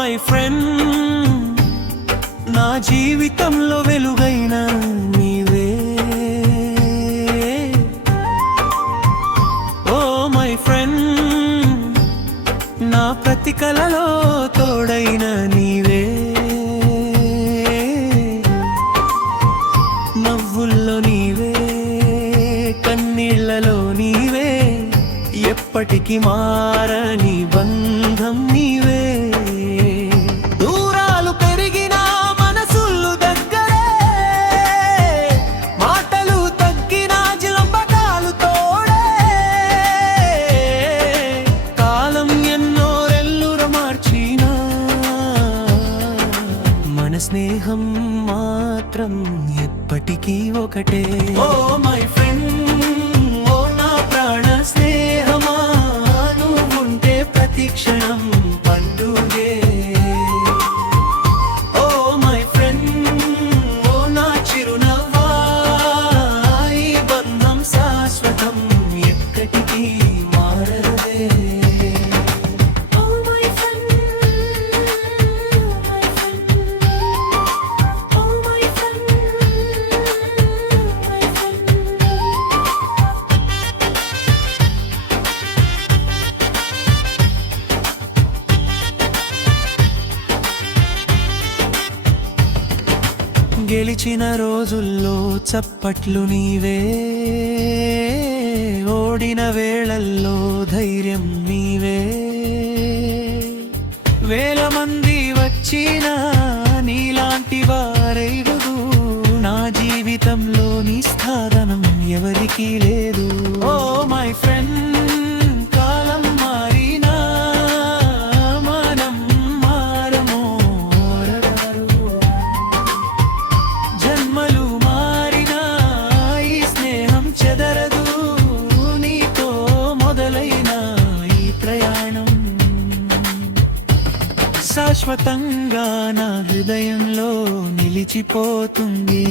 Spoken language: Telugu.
మై ఫ్రెండ్, నా జీవితంలో వెలుగైన నీవే. ఓ మై ఫ్రెండ్, నా ప్రతి కలలో తోడైన నీవే. నవ్వుల్లో నీవే, కన్నీళ్లలో నీవే, ఎప్పటికీ మారని బంధం నీవే. దూరాలు పెరిగినా మనసులు దగ్గరే, మాటలు తగ్గినా జ్ఞాపకాలు తోడే. కాలం ఎన్నో రెల్లుర మార్చినా మన స్నేహం మాత్రం ఎప్పటికీ ఒకటే. ఓ మై ఫ్రెండ్, ఓ నా ప్రాణ స్నేహమా, నువ్వుంటే ప్రతి క్షణం పండుగే. ఓ మై ఫ్రెండ్, ఓ నా చిరునవ్వా, ఈ బంధం శాశ్వతం ఎక్కడికి మారదే. గెలిచిన రోజుల్లో చప్పట్లు నీవే, ఓడిన వేళల్లో ధైర్యం నీవే. వేల మంది వచ్చినా నీలాంటి వారెవరు, నా జీవితంలో నీ స్థానం ఎవరికీ లేదు. ఓ మై ఫ్రెండ్, కాలం మారినా మనం మారమో అరగారు. జన్మలు మారినా ఈ స్నేహం చెదరదు, నీతో మొదలైన ఈ ప్రయాణం శాశ్వతంగా నా హృదయంలో నిలిచిపోతుంది.